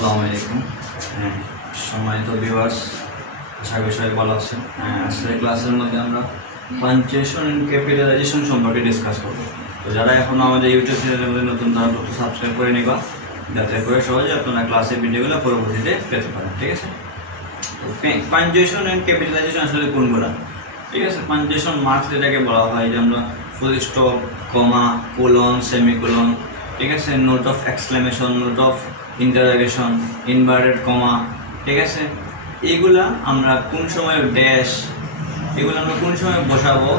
আসসালামু আলাইকুম হ্যাঁ সম্মানিত ভিউয়ার্স আশা বিষয়ে ভালো আছেন। হ্যাঁ আজকের ক্লাসের মধ্যে আমরা পাঞ্চুয়েশন ক্যাপিটালাইজেশন সম্পর্কে ডিসকাস করব। তো যারা এখনও আমাদের ইউটিউব চ্যানেলের মধ্যে নতুন, তারা একটু সাবস্ক্রাইব করে নিবা। যাতে করে সহজে আপনারা ক্লাসের ভিডিওগুলো পরবর্তীতে পেতে পারেন, ঠিক আছে? তো পাঞ্চুয়েশন অ্যান্ড ক্যাপিটালাইজেশন আসলে কোনগুলো? ঠিক আছে পাঞ্চুয়েশন মার্কস যেটাকে বলা হয়, যে আমরা full stop comma colon semicolon ঠিক আছে? Note of exclamation note of interrogation inverted comma ঠিক আছে? এইগুলা আমরা কোন সময় ড্যাশ এগুলো আমরা কোন সময় বসাবো?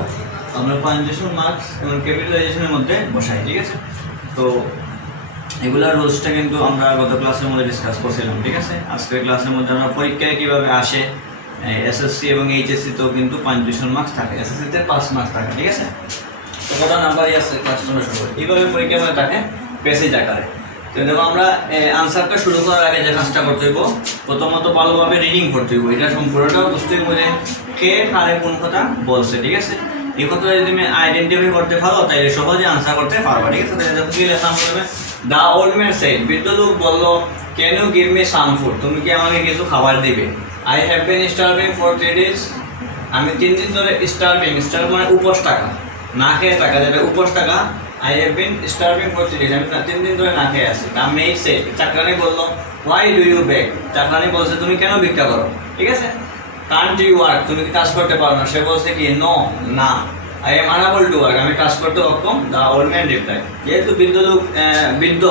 আমরা পাঞ্চুয়েশন মার্কস এবং ক্যাপিটালাইজেশনের মধ্যে বসাই, ঠিক আছে? তো এগুলার রুলসটা কিন্তু আমরা গত ক্লাসের মধ্যে ডিসকাস করছিলাম, ঠিক আছে? আজকের ক্লাসের মধ্যে আমরা পরীক্ষায় কীভাবে আসে? এসএসসি এবং এইচএসসি তো কিন্তু পাঞ্চুয়েশন মার্কস থাকে এসএসসিতে পাঁচ মার্কস থাকে, ঠিক আছে? তো কত নাম্বারই আছে? শুরু এইভাবে পরীক্ষা মধ্যে থাকে? পেসেজ আকারে তো দেখো আমরা আনসারটা শুরু করার আগে যে কাজটা করতে হইব, প্রথমত ভালোভাবে রিডিং করতে হইব। এটা সম্পূর্ণটা বুঝতে হইব যে কে, কারে, কোন কথা বলছে, ঠিক আছে? এই কথা যদি তুমি আইডেন্টিফাই করতে পারো তাহলে সহজে আনসার করতে পারবা, ঠিক আছে? তাহলে দেখো কি লেখা বলবে দা ওল্ড ম্যান সেড বৃদ্ধ লোক বলল can you give me some food তুমি কি আমাকে কিছু খাবার দিবে I have been starving for three days আমি তিন দিন ধরে স্টার্ভিং স্টার মানে উপোস টাকা। না খেয়ে টাকা যেটা উপোস টাকা I have been starving for three days আমি তিন দিন ধরে না খেয়ে আছি। তা মেয়ে সে চাকরানি বলল হোয়াই ডু ইউ বেক চাকরানি বলছে, তুমি কেন ভিক্ষা করো? ঠিক আছে? কান্ট ইউ ওয়ার্ক তুমি কাজ করতে পারো না? সে বলছে কি নো না। I am unable to work আমি কাজ করতে অক্ষম। দা ওল্ড ম্যান রিপ্লাই যেহেতু বৃদ্ধ লোক বৃদ্ধ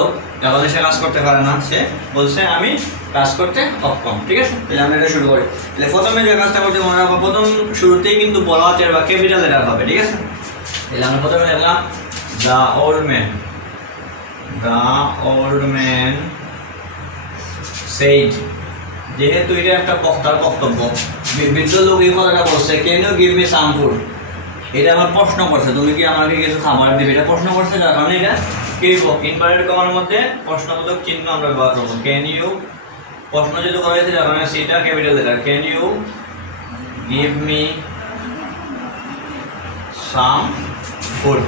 যখন সে কাজ করতে পারে না। সে বলছে, আমি কাজ করতে অক্ষম। ঠিক আছে? তাহলে আমরা এটা শুরু করি। তাহলে প্রথমে যে কাজটা করতে মনে রাখব প্রথম শুরুতেই কিন্তু বলা হচ্ছে বা ক্যাপিটাল লেটার হবে। ঠিক আছে? তাহলে আমরা প্রথমে লিখলাম the old man the old man said যেহেতু এটা একটা বক্তার বক্তব্য বৃদ্ধ লোক এই কথাটা বলছে কেন গিভ মি সাম ফুড এটা আমার প্রশ্ন করছে, তুমি কি আমাকে কিছু খাবার দিবে? এটা প্রশ্ন করছে যার কারণে এটা কি ইনভার্টেড কমার মধ্যে প্রশ্নবোধক চিহ্ন আমরা ব্যবহার করব। ক্যান ইউ প্রশ্ন যেহেতু করা হয়েছে যার কারণে সেটা capital letter can you give me some food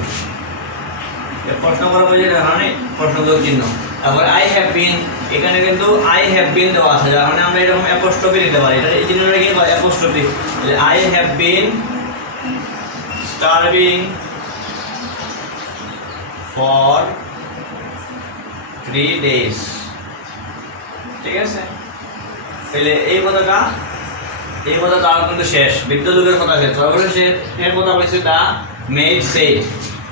প্রশ্ন করা হয়েছে যার কারণে প্রশ্নবোধক চিহ্ন। তারপর আই হ্যাভ বিন এখানে কিন্তু আই হ্যাভ বিন দেওয়া আছে, যার কারণে আমরা এরকম অ্যাপোস্ট্রফি দিতে পারি। এটা এই চিহ্নটা কি apostrophe I have been starving for three days ঠিক আছে? তাহলে এই কথাটা, এই কথা তার কিন্তু শেষ। বৃদ্ধ যুগের কথা শেষ। তারপরে সে এর কথা বলছে দা মেড সেট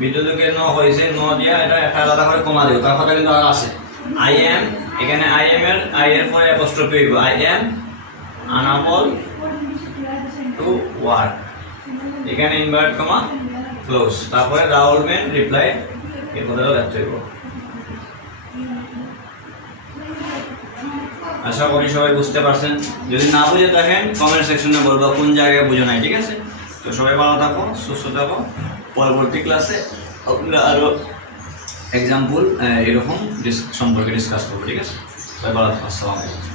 বিদ্যুতের ন হয়েছে ন দিয়া এটা একটা আলাদা করে কমা দিও। তার কথা কিন্তু আর আছে। আই এম এখানে আই এম এর আই এর পরে অ্যাপোস্ট্রফি হইব। I am unable to work এখানে ইনভার্ট কমা ক্লোজ তারপরে ওল্ড ম্যান রিপ্লাই এই কথাটা দেখতে হইব। আশা করি সবাই বুঝতে পারছেন। যদি না বুঝে থাকেন কমেন্ট সেকশনে বলব কোন জায়গায় বুঝে নাই, ঠিক আছে? তো সবাই ভালো থাকো, সুস্থ থাকো। পরবর্তী ক্লাসে আমরা আরও এক্সাম্পল এরকম সম্পর্কে ডিসকাস করব ঠিক আছে? ভালো থাকো আসসালামু